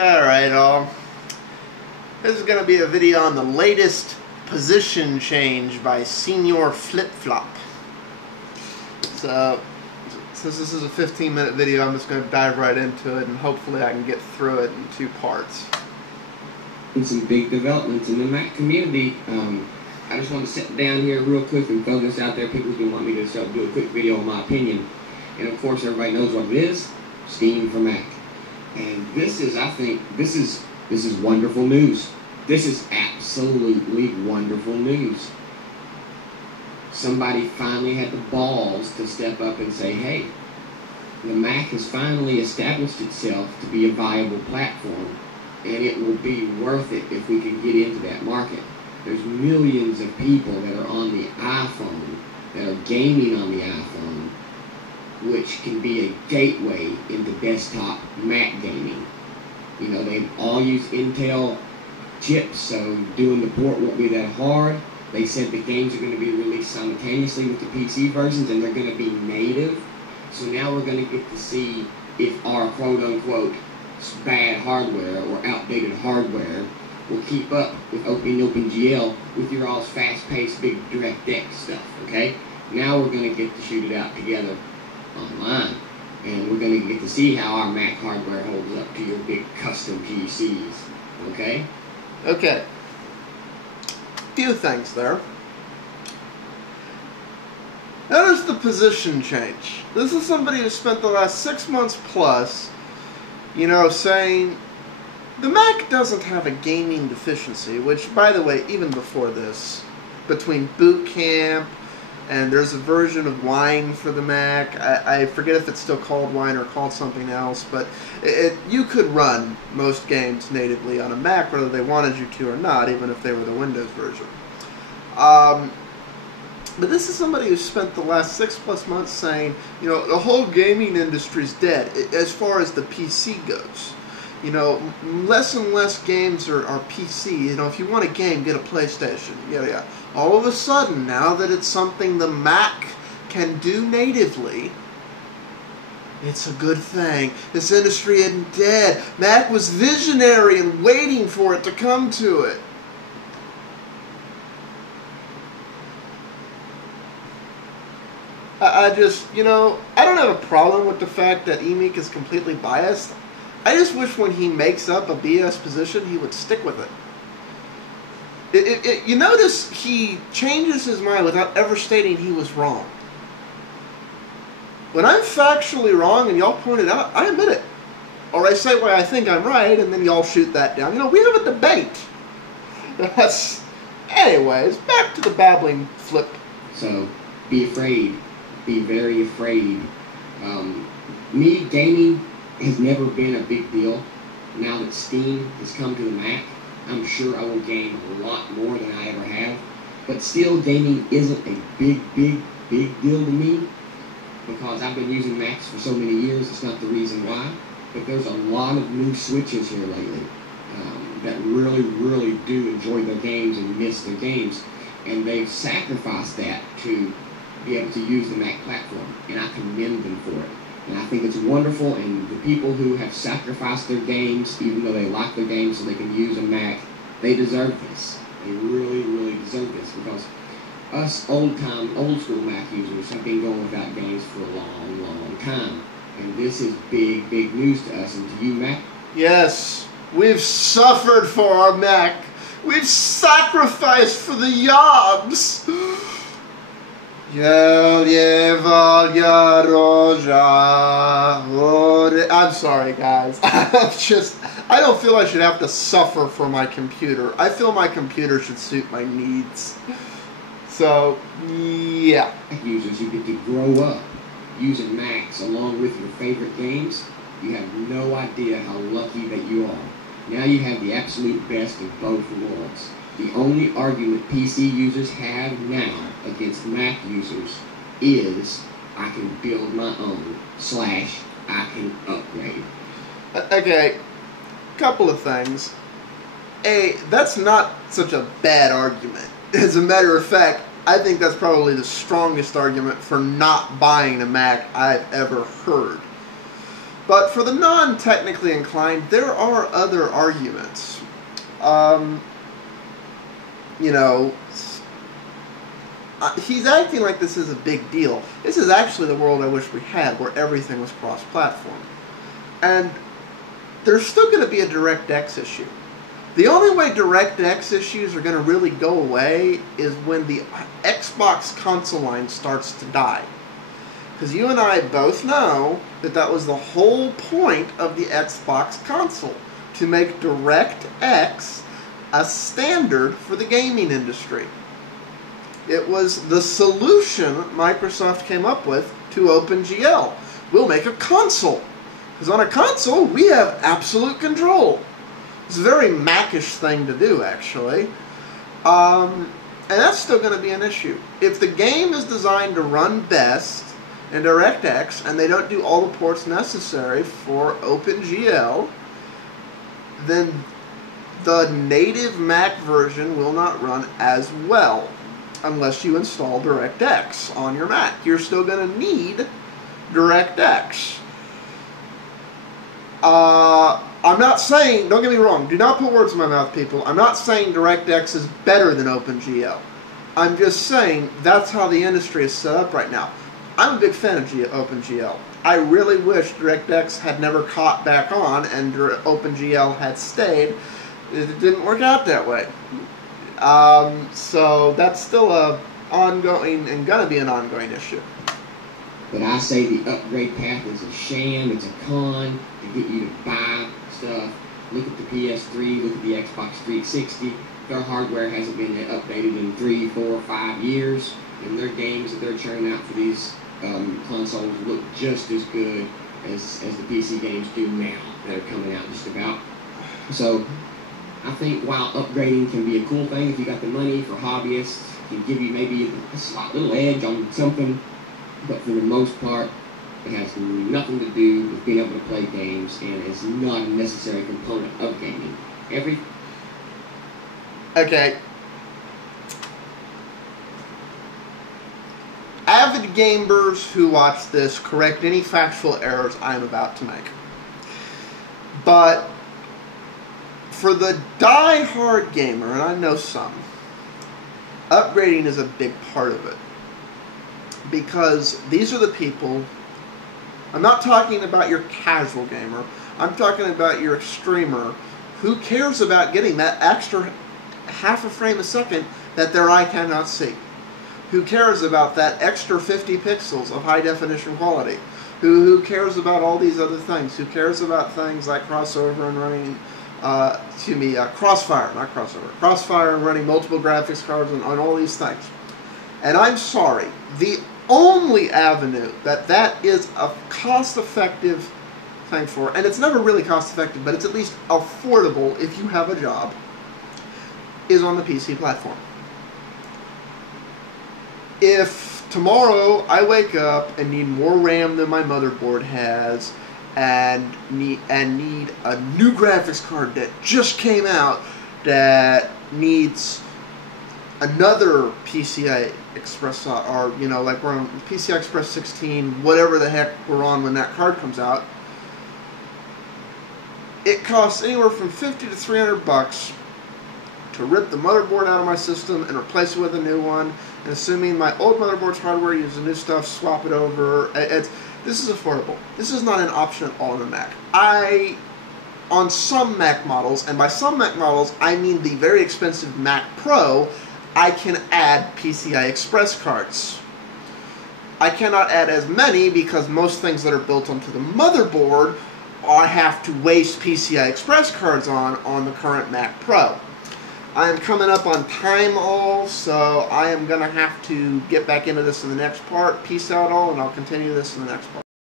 Alright, this is going to be a video on the latest position change by Senior Flip Flop. So, since this is a 15-minute video, I'm just going to dive right into it, and hopefully I can get through it in 2 parts. And some big developments in the Mac community. I just want to sit down here real quick and throw this out there. People's been wanting me to do a quick video on my opinion. And of course, everybody knows what it is: Steam for Mac. And this is, I think, this is wonderful news. This is absolutely wonderful news. Somebody finally had the balls to step up and say, hey, the Mac has finally established itself to be a viable platform, and it will be worth it if we can get into that market. There's millions of people that are on the iPhone, that are gaming on the iPhone, which can be a gateway into desktop Mac gaming. You know, they all use Intel chips, so doing the port won't be that hard. They said the games are going to be released simultaneously with the PC versions, and they're going to be native. So now we're going to get to see if our quote-unquote bad hardware or outdated hardware will keep up with OpenGL with your all's fast-paced big DirectX stuff, okay? Now we're going to get to shoot it out together online, and we're going to get to see how our Mac hardware holds up to your big custom PCs, okay? Okay. Few things there. Notice the position change. This is somebody who spent the last 6 months plus, you know, saying the Mac doesn't have a gaming deficiency, which, by the way, even before this, between Boot Camp and there's a version of Wine for the Mac. I forget if it's still called Wine or called something else, but you could run most games natively on a Mac, whether they wanted you to or not, even if they were the Windows version. But this is somebody who spent the last 6+ months saying, you know, the whole gaming industry's dead as far as the PC goes. You know, less and less games are PC. You know, if you want a game, get a PlayStation. Yeah. All of a sudden, now that it's something the Mac can do natively, it's a good thing. This industry isn't dead. Mac was visionary and waiting for it to come to it. I just, you know, I don't have a problem with the fact that EMIC is completely biased. I just wish when he makes up a BS position, he would stick with it. You notice he changes his mind without ever stating he was wrong. When I'm factually wrong and y'all point it out, I admit it. Or I say why I think I'm right, and then y'all shoot that down. You know, we have a debate. Anyways, back to the babbling flip. So, be afraid. Be very afraid. Me, gaming has never been a big deal. Now that Steam has come to the Mac, I'm sure I will game a lot more than I ever have. But still, gaming isn't a big deal to me, because I've been using Macs for so many years. It's not the reason why. But there's a lot of new switches here lately that really do enjoy their games and miss their games. And they've sacrificed that to be able to use the Mac platform, and I commend them for it. And I think it's wonderful, and the people who have sacrificed their games, even though they like their games so they can use a Mac, they deserve this. They really deserve this, because us old school Mac users have been going without games for a long time. And this is big news to us. And to you, Mac? Yes, we've suffered for our Mac. We've sacrificed for the Yobs. I'm sorry, guys. I don't feel I should have to suffer for my computer. I feel my computer should suit my needs. So, yeah. Users, you get to grow up using Macs along with your favorite games. You have no idea how lucky that you are. Now you have the absolute best of both worlds. The only argument PC users have now against Mac users is I can build my own / I can upgrade. Okay, couple of things. A, that's not such a bad argument. As a matter of fact, I think that's probably the strongest argument for not buying a Mac I've ever heard. But for the non-technically inclined, there are other arguments. You know, he's acting like this is a big deal. This is actually the world I wish we had, where everything was cross-platform. And there's still going to be a DirectX issue. The only way DirectX issues are going to really go away is when the Xbox console line starts to die. Because you and I both know that that was the whole point of the Xbox console, to make DirectX a standard for the gaming industry. It was the solution Microsoft came up with to OpenGL. We'll make a console. Because on a console, we have absolute control. It's a very Mac-ish thing to do, actually. And that's still going to be an issue. If the game is designed to run best in DirectX, and they don't do all the ports necessary for OpenGL, then the native Mac version will not run as well unless you install DirectX on your Mac. You're still going to need DirectX. I'm not saying, don't get me wrong, do not put words in my mouth, people. I'm not saying DirectX is better than OpenGL. I'm just saying that's how the industry is set up right now. I'm a big fan of OpenGL. I really wish DirectX had never caught back on and OpenGL had stayed. It didn't work out that way. So that's still a ongoing and gonna be an ongoing issue. But I say the upgrade path is a sham, it's a con to get you to buy stuff. Look at the PS3, look at the Xbox 360. Their hardware hasn't been updated in 3, 4, 5 years, and their games that they're churning out for these consoles look just as good as the PC games do now that are coming out just about. So I think while upgrading can be a cool thing if you got the money for hobbyists, can give you maybe a slight little edge on something, but for the most part, it has nothing to do with being able to play games and is not a necessary component of gaming. Okay. Avid gamers who watch this, correct any factual errors I am about to make. But for the die-hard gamer, and I know some, upgrading is a big part of it. Because these are the people, I'm not talking about your casual gamer, I'm talking about your extremer who cares about getting that extra half a frame a second that their eye cannot see. Who cares about that extra 50 pixels of high definition quality. Who cares about all these other things. Who cares about things like crossover and running, Crossfire, not crossover. Crossfire and running multiple graphics cards and all these things. And I'm sorry, the only avenue that is a cost-effective thing for, and it's never really cost-effective, but it's at least affordable if you have a job, is on the PC platform. If tomorrow I wake up and need more RAM than my motherboard has, and need a new graphics card that just came out that needs another PCI Express, or like we're on PCI Express 16, whatever the heck we're on when that card comes out, it costs anywhere from $50 to $300 to rip the motherboard out of my system and replace it with a new one. And assuming my old motherboard's hardware, use the new stuff, swap it over. This is affordable. This is not an option at all in a Mac. On some Mac models, and by some Mac models, I mean the very expensive Mac Pro, I can add PCI Express cards. I cannot add as many because most things that are built onto the motherboard I have to waste PCI Express cards on the current Mac Pro. I am coming up on time all, so I am going to have to get back into this in the next part. Peace out all, and I'll continue this in the next part.